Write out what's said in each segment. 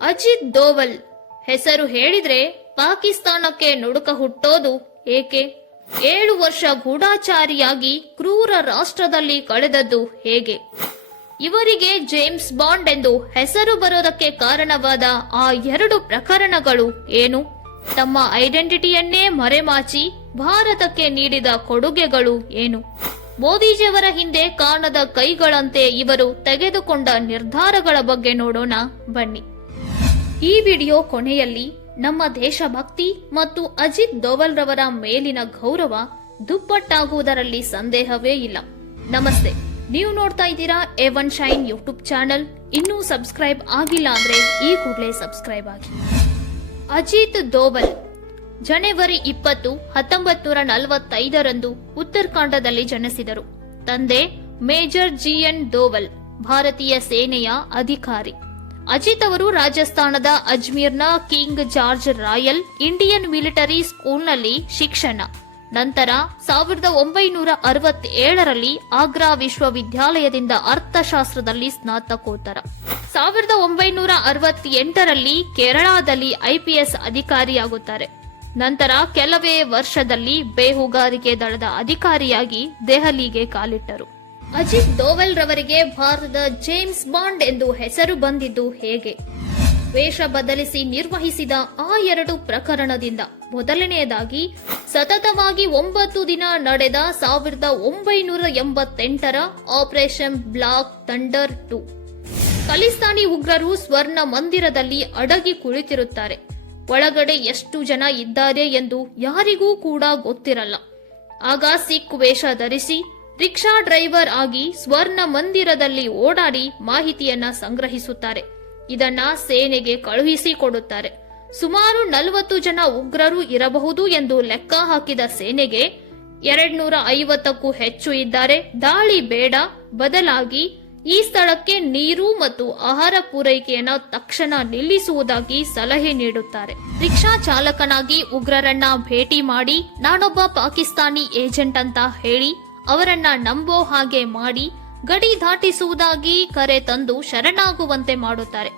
ಅಜಿತ್ ದೋವಲ್ ಹೆಸರು ಹೇಳಿದ್ರೆ ಪಾಕಿಸ್ತಾನಕ್ಕೆ ನುಡುಕ ಹುಟ್ಟೋದು ಏಕೆ? 7 ವರ್ಷ ಗೂಢಾಚಾರಿಯಾಗಿ ಕ್ರೂರ ರಾಷ್ಟ್ರದಲ್ಲಿ ಕಳೆದದ್ದು ಹೇಗೆ? ಇವರಿಗೆ ಜೇಮ್ಸ್ ಬಾಂಡ್ ಎಂದು ಹೆಸರು ಬರೋದಕ್ಕೆ ಕಾರಣವಾದ ಆ 2 ಪ್ರಕರಣಗಳು ಏನು? ತಮ್ಮ ಐಡೆಂಟಿಟಿಯನ್ನೇ ಮರೆಮಾಚಿ ಭಾರತಕ್ಕೆ ನೀಡಿದ ಕೊಡುಗೆಗಳು ಏನು? ಮೋದಿಜಿಯವರ ಹಿಂದೆ ಕಾಣದ ಕೈಗಳಂತೆ ಇವರು ತೆಗೆದುಕೊಂಡ ನಿರ್ಧಾರಗಳ ಬಗ್ಗೆ ನೋಡೋಣ ಬನ್ನಿ. ಈ ವಿಡಿಯೋ ಕೊನೆಯಲ್ಲಿ ನಮ್ಮ ದೇಶಭಕ್ತಿ ಮತ್ತು ಅಜಿತ್ ದೋವಲ್ ರವರ ಮೇಲಿನ ಗೌರವ ದುಪ್ಪಟ್ಟಾಗುವುದರಲ್ಲಿ ಸಂದೇಹವೇ ಇಲ್ಲ. ನಮಸ್ತೆ, ನೀವು ನೋಡ್ತಾ ಇದ್ದೀರಾ A1 ಶೈನ್ ಯೂಟ್ಯೂಬ್ ಚಾನಲ್. ಇನ್ನೂ ಸಬ್ಸ್ಕ್ರೈಬ್ ಆಗಿಲ್ಲ ಅಂದ್ರೆ ಈ ಕೂಡಲೇ ಸಬ್ಸ್ಕ್ರೈಬ್ ಆಗಿ. ಅಜಿತ್ ದೋವಲ್ ಜನವರಿ 20, 1945ರಂದು ಉತ್ತರಾಖಂಡದಲ್ಲಿ ಜನಿಸಿದರು. ತಂದೆ ಮೇಜರ್ GN ದೋವಲ್ ಭಾರತೀಯ ಸೇನೆಯ ಅಧಿಕಾರಿ. ಅಜಿತ್ ಅವರು ರಾಜಸ್ಥಾನದ ಅಜ್ಮೀರ್ನ king George royal Indian military ಸ್ಕೂಲ್ನಲ್ಲಿ ಶಿಕ್ಷಣ, ನಂತರ 1967ರಲ್ಲಿ ಆಗ್ರಾ ವಿಶ್ವವಿದ್ಯಾಲಯದಿಂದ ಅರ್ಥಶಾಸ್ತ್ರದಲ್ಲಿ ಸ್ನಾತಕೋತ್ತರ, 1968ರಲ್ಲಿ ಕೇರಳದಲ್ಲಿ IPS ಅಧಿಕಾರಿಯಾಗುತ್ತಾರೆ. ನಂತರ ಕೆಲವೇ ವರ್ಷದಲ್ಲಿ ಬೇಹುಗಾರಿಕೆ ದಳದ ಅಧಿಕಾರಿಯಾಗಿ ದೆಹಲಿಗೆ ಕಾಲಿಟ್ಟರು. ಅಜಿತ್ ದೋವಲ್ ರವರಿಗೆ ಭಾರತದ ಜೇಮ್ಸ್ ಬಾಂಡ್ ಎಂದು ಹೆಸರು ಬಂದಿದ್ದು ಹೇಗೆ? ವೇಷ ಬದಲಿಸಿ ನಿರ್ವಹಿಸಿದ ಆ 2 ಪ್ರಕರಣದಿಂದ. ಮೊದಲನೆಯದಾಗಿ ಸತತವಾಗಿ 9 ದಿನ ನಡೆದ 1988ರ ಆಪರೇಷನ್ ಬ್ಲಾಕ್ ಥಂಡರ್ 2. ಖಲಿಸ್ತಾನಿ ಉಗ್ರರು ಸ್ವರ್ಣ ಮಂದಿರದಲ್ಲಿ ಅಡಗಿ ಕುಳಿತಿರುತ್ತಾರೆ. ಒಳಗಡೆ ಎಷ್ಟು ಜನ ಇದ್ದಾರೆ ಎಂದು ಯಾರಿಗೂ ಕೂಡ ಗೊತ್ತಿರಲ್ಲ. ಆಗ ಸಿಖ್ ವೇಷ ಧರಿಸಿ ರಿಕ್ಷಾ ಡ್ರೈವರ್ ಆಗಿ ಸ್ವರ್ಣ ಮಂದಿರದಲ್ಲಿ ಓಡಾಡಿ ಮಾಹಿತಿಯನ್ನ ಸಂಗ್ರಹಿಸುತ್ತಾರೆ. ಇದನ್ನ ಸೇನೆಗೆ ಕಳುಹಿಸಿಕೊಡುತ್ತಾರೆ. ಸುಮಾರು 40 ಜನ ಉಗ್ರರು ಇರಬಹುದು ಎಂದು ಲೆಕ್ಕ ಹಾಕಿದ ಸೇನೆಗೆ 250ಕ್ಕೂ ಹೆಚ್ಚು ಇದ್ದಾರೆ, ದಾಳಿ ಬೇಡ, ಬದಲಾಗಿ ಈ ಸ್ಥಳಕ್ಕೆ ನೀರು ಮತ್ತು ಆಹಾರ ಪೂರೈಕೆಯನ್ನು ತಕ್ಷಣ ನಿಲ್ಲಿಸುವುದಾಗಿ ಸಲಹೆ ನೀಡುತ್ತಾರೆ. ರಿಕ್ಷಾ ಚಾಲಕನಾಗಿ ಉಗ್ರರನ್ನ ಭೇಟಿ ಮಾಡಿ ನಾನೊಬ್ಬ ಪಾಕಿಸ್ತಾನಿ ಏಜೆಂಟ್ ಅಂತ ಹೇಳಿ ಅವರನ್ನ ನಂಬೋ ಹಾಗೆ ಮಾಡಿ ಗಡಿ ದಾಟಿಸುವುದಾಗಿ ಕರೆ ತಂದು ಶರಣಾಗುವಂತೆ ಮಾಡುತ್ತಾರೆ.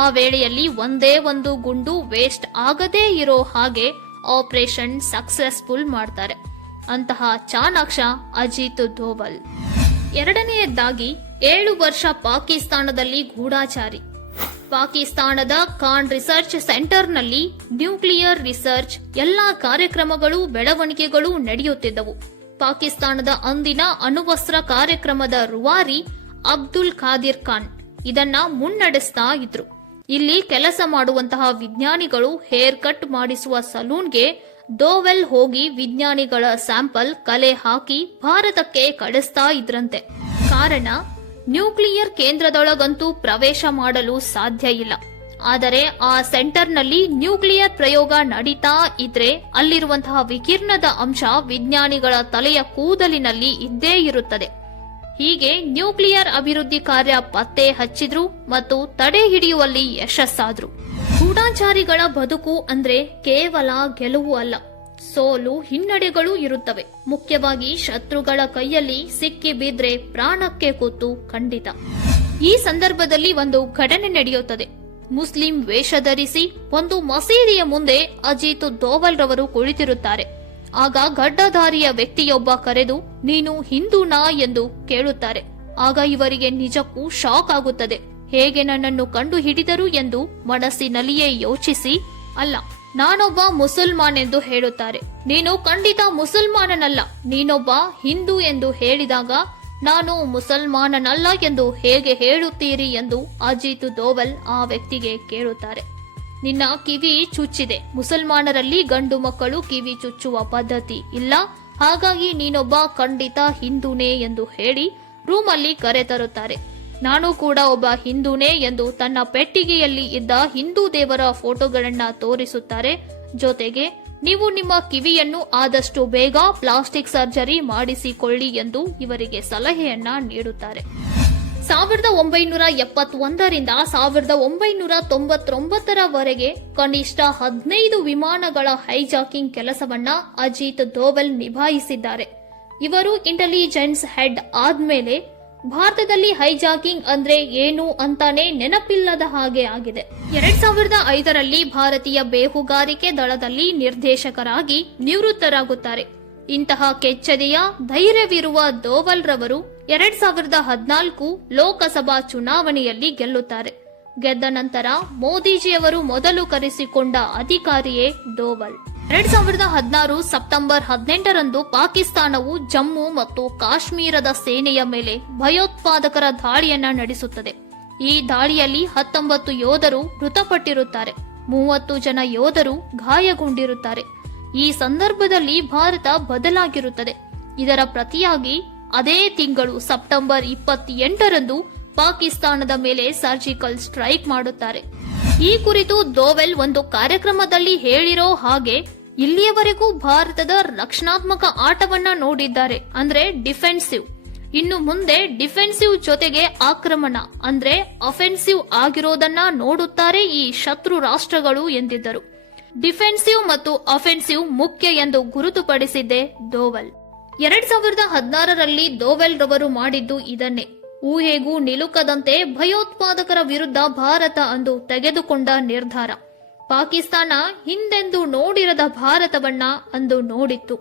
ಆ ವೇಳೆಯಲ್ಲಿ ಒಂದೇ ಒಂದು ಗುಂಡು ವೇಸ್ಟ್ ಆಗದೇ ಇರೋ ಹಾಗೆ ಆಪರೇಷನ್ ಸಕ್ಸಸ್ಫುಲ್ ಮಾಡ್ತಾರೆ. ಅಂತಹ ಚಾಣಾಕ್ಷ ಅಜಿತ್ ದೋವಲ್. ಎರಡನೆಯದಾಗಿ 7 ವರ್ಷ ಪಾಕಿಸ್ತಾನದಲ್ಲಿ ಗೂಢಾಚಾರಿ. ಪಾಕಿಸ್ತಾನದ ಖಾನ್ ರಿಸರ್ಚ್ ಸೆಂಟರ್ನಲ್ಲಿ ನ್ಯೂಕ್ಲಿಯರ್ ರಿಸರ್ಚ್ ಎಲ್ಲಾ ಕಾರ್ಯಕ್ರಮಗಳು ಬೆಳವಣಿಗೆಗಳು ನಡೆಯುತ್ತಿದ್ದವು. ಪಾಕಿಸ್ತಾನದ ಅಂದಿನ ಅಣುವಸ್ತ್ರ ಕಾರ್ಯಕ್ರಮದ ರೂವಾರಿ ಅಬ್ದುಲ್ ಖಾದಿರ್ ಖಾನ್ ಇದನ್ನ ಮುನ್ನಡೆಸ್ತಾ ಇದ್ರು. ಇಲ್ಲಿ ಕೆಲಸ ಮಾಡುವಂತಹ ವಿಜ್ಞಾನಿಗಳು ಹೇರ್ ಕಟ್ ಮಾಡಿಸುವ ಸಲೂನ್ಗೆ ದೋವೆಲ್ ಹೋಗಿ ವಿಜ್ಞಾನಿಗಳ ಸ್ಯಾಂಪಲ್ ಕಲೆ ಹಾಕಿ ಭಾರತಕ್ಕೆ ಕಳಿಸ್ತಾ ಇದ್ರಂತೆ. ಕಾರಣ, ನ್ಯೂಕ್ಲಿಯರ್ ಕೇಂದ್ರದೊಳಗಂತೂ ಪ್ರವೇಶ ಮಾಡಲು ಸಾಧ್ಯ ಇಲ್ಲ. ಆದರೆ ಆ ಸೆಂಟರ್ನಲ್ಲಿ ನ್ಯೂಕ್ಲಿಯರ್ ಪ್ರಯೋಗ ನಡೀತಾ ಇದ್ರೆ ಅಲ್ಲಿರುವಂತಹ ವಿಕಿರಣದ ಅಂಶ ವಿಜ್ಞಾನಿಗಳ ತಲೆಯ ಕೂದಲಿನಲ್ಲಿ ಇದ್ದೇ ಇರುತ್ತದೆ. ಹೀಗೆ ನ್ಯೂಕ್ಲಿಯರ್ ಅಭಿವೃದ್ಧಿ ಕಾರ್ಯ ಪತ್ತೆ ಹಚ್ಚಿದ್ರು ಮತ್ತು ತಡೆ ಹಿಡಿಯುವಲ್ಲಿ ಯಶಸ್ಸಾದ್ರು. ಗೂಢಾಚಾರಿಗಳ ಬದುಕು ಅಂದ್ರೆ ಕೇವಲ ಗೆಲುವು ಅಲ್ಲ, ಸೋಲು ಹಿನ್ನಡೆಗಳು ಇರುತ್ತವೆ. ಮುಖ್ಯವಾಗಿ ಶತ್ರುಗಳ ಕೈಯಲ್ಲಿ ಸಿಕ್ಕಿ ಬಿದ್ರೆ ಪ್ರಾಣಕ್ಕೆ ಕೂತು ಖಂಡಿತ. ಈ ಸಂದರ್ಭದಲ್ಲಿ ಒಂದು ಘಟನೆ ನಡೆಯುತ್ತದೆ. ಮುಸ್ಲಿಂ ವೇಷ ಧರಿಸಿ ಒಂದು ಮಸೀದಿಯ ಮುಂದೆ ಅಜಿತ್ ದೋವಲ್ ರವರು ಕುಳಿತಿರುತ್ತಾರೆ. ಆಗ ಗಡ್ಡಧಾರಿಯ ವ್ಯಕ್ತಿಯೊಬ್ಬ ಕರೆದು ನೀನು ಹಿಂದೂನಾ ಎಂದು ಕೇಳುತ್ತಾರೆ. ಆಗ ಇವರಿಗೆ ನಿಜಕ್ಕೂ ಶಾಕ್ ಆಗುತ್ತದೆ. ಹೇಗೆ ನನ್ನನ್ನು ಕಂಡು ಹಿಡಿದರು ಎಂದು ಮನಸ್ಸಿನಲ್ಲಿಯೇ ಯೋಚಿಸಿ, ಅಲ್ಲ, ನಾನೊಬ್ಬ ಮುಸಲ್ಮಾನ್ ಎಂದು ಹೇಳುತ್ತಾರೆ. ನೀನು ಖಂಡಿತ ಮುಸಲ್ಮಾನನಲ್ಲ, ನೀನೊಬ್ಬ ಹಿಂದೂ ಎಂದು ಹೇಳಿದಾಗ ನಾನು ಮುಸಲ್ಮಾನನಲ್ಲ ಎಂದು ಹೇಗೆ ಹೇಳುತ್ತೀರಿ ಎಂದು ಅಜಿತ್ ದೋವಲ್ ಆ ವ್ಯಕ್ತಿಗೆ ಕೇಳುತ್ತಾರೆ. ನಿನ್ನ ಕಿವಿ ಚುಚ್ಚಿದೆ, ಮುಸಲ್ಮಾನರಲ್ಲಿ ಗಂಡು ಮಕ್ಕಳು ಕಿವಿ ಚುಚ್ಚುವ ಪದ್ಧತಿ ಇಲ್ಲ, ಹಾಗಾಗಿ ನೀನೊಬ್ಬ ಖಂಡಿತ ಹಿಂದೂನೇ ಎಂದು ಹೇಳಿ ರೂಮಲ್ಲಿ ಕರೆತರುತ್ತಾರೆ. ನಾನು ಕೂಡ ಒಬ್ಬ ಹಿಂದೂನೇ ಎಂದು ತನ್ನ ಪೆಟ್ಟಿಗೆಯಲ್ಲಿ ಇದ್ದ ಹಿಂದೂ ದೇವರ ಫೋಟೋಗಳನ್ನ ತೋರಿಸುತ್ತಾರೆ. ಜೊತೆಗೆ ನೀವು ನಿಮ್ಮ ಕಿವಿಯನ್ನು ಆದಷ್ಟು ಬೇಗ ಪ್ಲಾಸ್ಟಿಕ್ ಸರ್ಜರಿ ಮಾಡಿಸಿಕೊಳ್ಳಿ ಎಂದು ಇವರಿಗೆ ಸಲಹೆಯನ್ನ ನೀಡುತ್ತಾರೆ. 1971ರಿಂದ 1999ರವರೆಗೆ ಕನಿಷ್ಠ 15 ವಿಮಾನಗಳ ಹೈಜಾಕಿಂಗ್ ಕೆಲಸವನ್ನ ಅಜಿತ್ ದೋವಲ್ ನಿಭಾಯಿಸಿದ್ದಾರೆ. ಇವರು ಇಂಟೆಲಿಜೆನ್ಸ್ ಹೆಡ್ ಆದ್ಮೇಲೆ ಭಾರತದಲ್ಲಿ ಹೈಜಾಕಿಂಗ್ ಅಂದ್ರೆ ಏನು ಅಂತಾನೆ ನೆನಪಿಲ್ಲದ ಹಾಗೆ ಆಗಿದೆ. 2005ರಲ್ಲಿ ಭಾರತೀಯ ಬೇಹುಗಾರಿಕೆ ದಳದಲ್ಲಿ ನಿರ್ದೇಶಕರಾಗಿ ನಿವೃತ್ತರಾಗುತ್ತಾರೆ. ಇಂತಹ ಕೆಚ್ಚೆದೆಯ ಧೈರ್ಯವಿರುವ ದೋವಲ್ ರವರು 2014 ಲೋಕಸಭಾ ಚುನಾವಣೆಯಲ್ಲಿ ಗೆಲ್ಲುತ್ತಾರೆ. ಗೆದ್ದ ನಂತರ ಮೋದಿಜಿಯವರು ಮೊದಲು ಕರೆಸಿಕೊಂಡ ಅಧಿಕಾರಿಯೇ ದೋವಲ್. 2016 ಸೆಪ್ಟೆಂಬರ್ 18ರಂದು ಪಾಕಿಸ್ತಾನವು ಜಮ್ಮು ಮತ್ತು ಕಾಶ್ಮೀರದ ಸೇನೆಯ ಮೇಲೆ ಭಯೋತ್ಪಾದಕರ ದಾಳಿಯನ್ನ ನಡೆಸುತ್ತದೆ. ಈ ದಾಳಿಯಲ್ಲಿ 19 ಯೋಧರು ಮೃತಪಟ್ಟಿರುತ್ತಾರೆ, 30 ಜನ ಯೋಧರು ಗಾಯಗೊಂಡಿರುತ್ತಾರೆ. ಈ ಸಂದರ್ಭದಲ್ಲಿ ಭಾರತ ಬದಲಾಗಿರುತ್ತದೆ. ಇದರ ಪ್ರತಿಯಾಗಿ ಅದೇ ತಿಂಗಳು ಸೆಪ್ಟೆಂಬರ್ 28ರಂದು ಪಾಕಿಸ್ತಾನದ ಮೇಲೆ ಸರ್ಜಿಕಲ್ ಸ್ಟ್ರೈಕ್ ಮಾಡುತ್ತಾರೆ. ಈ ಕುರಿತು ದೋವೆಲ್ ಒಂದು ಕಾರ್ಯಕ್ರಮದಲ್ಲಿ ಹೇಳಿರೋ ಹಾಗೆ, ಇಲ್ಲಿಯವರೆಗೂ ಭಾರತದ ರಕ್ಷಣಾತ್ಮಕ ಆಟವನ್ನ ನೋಡಿದ್ದಾರೆ, ಅಂದ್ರೆ ಡಿಫೆನ್ಸಿವ್. ಇನ್ನು ಮುಂದೆ ಡಿಫೆನ್ಸಿವ್ ಜೊತೆಗೆ ಆಕ್ರಮಣ ಅಂದ್ರೆ ಅಫೆನ್ಸಿವ್ ಆಗಿರೋದನ್ನ ನೋಡುತ್ತಾರೆ ಈ ಶತ್ರು ರಾಷ್ಟ್ರಗಳು ಎಂದಿದ್ದರು. ಡಿಫೆನ್ಸಿವ್ ಮತ್ತು ಅಫೆನ್ಸಿವ್ ಮುಖ್ಯ ಎಂದು ಗುರುತುಪಡಿಸಿದ್ದೆ ದೋವಲ್. 2016ರಲ್ಲಿ ದೋವೆಲ್ ರವರು ಮಾಡಿದ್ದು ಇದನ್ನೇ. ಊಹೆಗೂ ನಿಲುಕದಂತೆ ಭಯೋತ್ಪಾದಕರ ವಿರುದ್ಧ ಭಾರತ ಅಂದು ತೆಗೆದುಕೊಂಡ ನಿರ್ಧಾರ. ಪಾಕಿಸ್ತಾನ ಹಿಂದೆಂದೂ ನೋಡಿರದ ಭಾರತವನ್ನ ಅಂದು ನೋಡಿತ್ತು.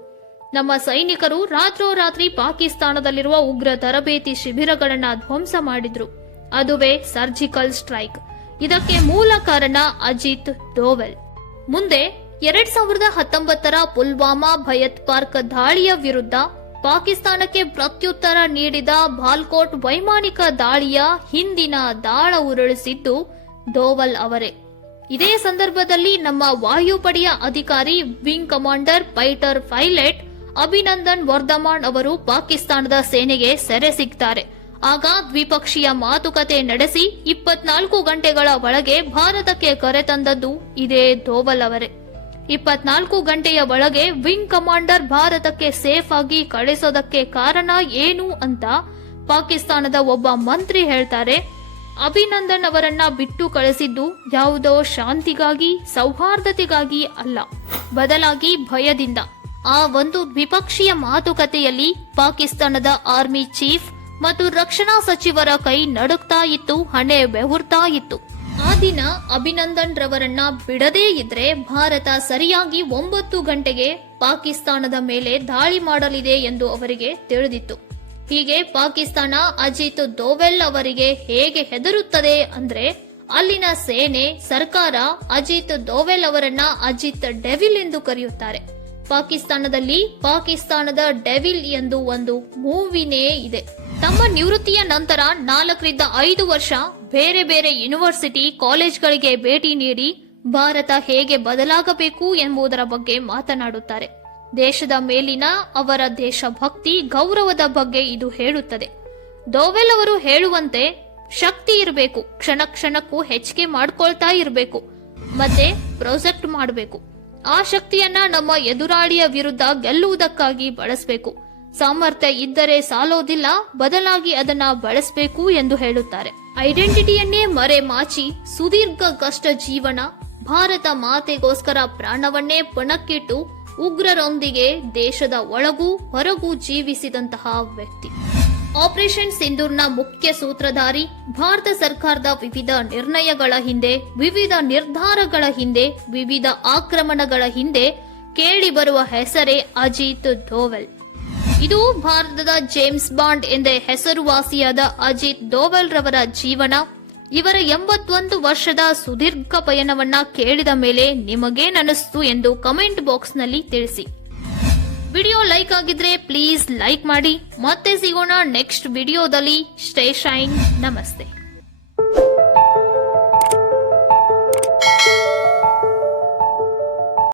ನಮ್ಮ ಸೈನಿಕರು ರಾತ್ರೋರಾತ್ರಿ ಪಾಕಿಸ್ತಾನದಲ್ಲಿರುವ ಉಗ್ರ ತರಬೇತಿ ಶಿಬಿರಗಳನ್ನ ಧ್ವಂಸ ಮಾಡಿದ್ರು. ಅದುವೇ ಸರ್ಜಿಕಲ್ ಸ್ಟ್ರೈಕ್. ಇದಕ್ಕೆ ಮೂಲ ಕಾರಣ ಅಜಿತ್ ದೋವೆಲ್. ಮುಂದೆ 2019ರ ಪುಲ್ವಾಮಾ ಭಯೋತ್ಪಾದಕ ದಾಳಿಯ ವಿರುದ್ಧ ಪಾಕಿಸ್ತಾನಕ್ಕೆ ಪ್ರತ್ಯುತ್ತರ ನೀಡಿದ ಬಾಲ್ಕೋಟ್ ವೈಮಾನಿಕ ದಾಳಿಯ ಹಿಂದಿನ ದಾಳ ಉರುಳಿಸಿದ್ದು ದೋವಲ್ ಅವರೇ. ಇದೇ ಸಂದರ್ಭದಲ್ಲಿ ನಮ್ಮ ವಾಯುಪಡೆಯ ಅಧಿಕಾರಿ wing commander fighter pilot Abhinandan Vardhaman ಅವರು ಪಾಕಿಸ್ತಾನದ ಸೇನೆಗೆ ಸೆರೆ ಸಿಗ್ತಾರೆ. ಆಗ ದ್ವಿಪಕ್ಷೀಯ ಮಾತುಕತೆ ನಡೆಸಿ 24 ಗಂಟೆಗಳ ಒಳಗೆ ಭಾರತಕ್ಕೆ ಕರೆತಂದದ್ದು ಇದೇ ದೋವಲ್ ಅವರೇ. 24 ಗಂಟೆಯ ಒಳಗೆ ವಿಂಗ್ ಕಮಾಂಡರ್ ಭಾರತಕ್ಕೆ ಸೇಫ್ ಆಗಿ ಕಳಿಸೋದಕ್ಕೆ ಕಾರಣ ಏನು ಅಂತ ಪಾಕಿಸ್ತಾನದ ಒಬ್ಬ ಮಂತ್ರಿ ಹೇಳ್ತಾರೆ. ಅಭಿನಂದನ್ ಅವರನ್ನ ಬಿಟ್ಟು ಕಳಿಸಿದ್ದು ಯಾವುದೋ ಶಾಂತಿಗಾಗಿ ಸೌಹಾರ್ದತೆಗಾಗಿ ಅಲ್ಲ, ಬದಲಾಗಿ ಭಯದಿಂದ. ಆ ಒಂದು ದ್ವಿಪಕ್ಷೀಯ ಮಾತುಕತೆಯಲ್ಲಿ ಪಾಕಿಸ್ತಾನದ ಆರ್ಮಿ ಚೀಫ್ ಮತ್ತು ರಕ್ಷಣಾ ಸಚಿವರ ಕೈ ನಡುಗ್ತಾ ಇತ್ತು, ಹಣೆ ಬೆವರ್ತಾ ಇತ್ತು. ಆ ದಿನ ಅಭಿನಂದನ್ ರವರನ್ನ ಬಿಡದೇ ಇದ್ರೆ ಭಾರತ ಸರಿಯಾಗಿ 9 ಗಂಟೆಗೆ ಪಾಕಿಸ್ತಾನದ ಮೇಲೆ ದಾಳಿ ಮಾಡಲಿದೆ ಎಂದು ಅವರಿಗೆ ತಿಳಿದಿತ್ತು. ಹೀಗೆ ಪಾಕಿಸ್ತಾನ ಅಜಿತ್ ದೋವೆಲ್ ಅವರಿಗೆ ಹೇಗೆ ಹೆದರುತ್ತದೆ ಅಂದ್ರೆ, ಅಲ್ಲಿನ ಸೇನೆ ಸರ್ಕಾರ ಅಜಿತ್ ದೋವೆಲ್ ಅವರನ್ನ ಅಜಿತ್ ಡೆವಿಲ್ ಎಂದು ಕರೆಯುತ್ತಾರೆ. ಪಾಕಿಸ್ತಾನದಲ್ಲಿ ಪಾಕಿಸ್ತಾನದ ಡೆವಿಲ್ ಎಂದು ಒಂದು ಮೂವಿನೇ ಇದೆ. ತಮ್ಮ ನಿವೃತ್ತಿಯ ನಂತರ 4ರಿಂದ 5 ವರ್ಷ ಬೇರೆ ಬೇರೆ ಯೂನಿವರ್ಸಿಟಿ ಕಾಲೇಜ್ಗಳಿಗೆ ಭೇಟಿ ನೀಡಿ ಭಾರತ ಹೇಗೆ ಬದಲಾಗಬೇಕು ಎಂಬುದರ ಬಗ್ಗೆ ಮಾತನಾಡುತ್ತಾರೆ. ದೇಶದ ಮೇಲಿನ ಅವರ ದೇಶಭಕ್ತಿ ಗೌರವದ ಬಗ್ಗೆ ಇದು ಹೇಳುತ್ತದೆ. ದೋವೆಲ್ ಅವರು ಹೇಳುವಂತೆ ಶಕ್ತಿ ಇರಬೇಕು, ಕ್ಷಣ ಕ್ಷಣಕ್ಕೂ ಹೆಚ್ಚಿಗೆ ಮಾಡ್ಕೊಳ್ತಾ ಇರಬೇಕು, ಮತ್ತೆ ಪ್ರೊಜೆಕ್ಟ್ ಮಾಡಬೇಕು. ಆ ಶಕ್ತಿಯನ್ನ ನಮ್ಮ ಎದುರಾಳಿಯ ವಿರುದ್ಧ ಗೆಲ್ಲುವುದಕ್ಕಾಗಿ ಬಳಸಬೇಕು. ಸಾಮರ್ಥ್ಯ ಇದ್ದರೆ ಸಾಲೋದಿಲ್ಲ, ಬದಲಾಗಿ ಅದನ್ನ ಬಳಸಬೇಕು ಎಂದು ಹೇಳುತ್ತಾರೆ. ಐಡೆಂಟಿಟಿಯನ್ನೇ ಮರೆಮಾಚಿ ಸುದೀರ್ಘ ಕಷ್ಟ ಜೀವನ, ಭಾರತ ಮಾತೆಗೋಸ್ಕರ ಪ್ರಾಣವನ್ನೇ ಪಣಕ್ಕಿಟ್ಟು ಉಗ್ರರೊಂದಿಗೆ ದೇಶದ ಒಳಗೂ ಹೊರಗೂ ಜೀವಿಸಿದಂತಹ ವ್ಯಕ್ತಿ. ಆಪರೇಷನ್ ಸಿಂಧೂರ್ನ ಮುಖ್ಯ ಸೂತ್ರಧಾರಿ, ಭಾರತ ಸರ್ಕಾರದ ವಿವಿಧ ನಿರ್ಣಯಗಳ ಹಿಂದೆ, ವಿವಿಧ ನಿರ್ಧಾರಗಳ ಹಿಂದೆ, ವಿವಿಧ ಆಕ್ರಮಣಗಳ ಹಿಂದೆ ಕೇಳಿಬರುವ ಹೆಸರೇ ಅಜಿತ್ ದೋವೆಲ್. ಇದು ಭಾರತದ ಜೇಮ್ಸ್ ಬಾಂಡ್ ಎಂದೇ ಹೆಸರುವಾಸಿಯಾದ ಅಜಿತ್ ದೋವೆಲ್ ರವರ ಜೀವನ. ಇವರ 81 ವರ್ಷದ ಸುದೀರ್ಘ ಪಯಣವನ್ನ ಕೇಳಿದ ಮೇಲೆ ನಿಮಗೇನನಿಸ್ತು ಎಂದು ಕಮೆಂಟ್ ಬಾಕ್ಸ್ ನಲ್ಲಿ ತಿಳಿಸಿ. ವಿಡಿಯೋ ಲೈಕ್ ಆಗಿದ್ರೆ ಪ್ಲೀಸ್ ಲೈಕ್ ಮಾಡಿ. ಮತ್ತೆ ಸಿಗೋಣ ನೆಕ್ಸ್ಟ್ ವಿಡಿಯೋದಲ್ಲಿ. Stay shine. ನಮಸ್ತೆ.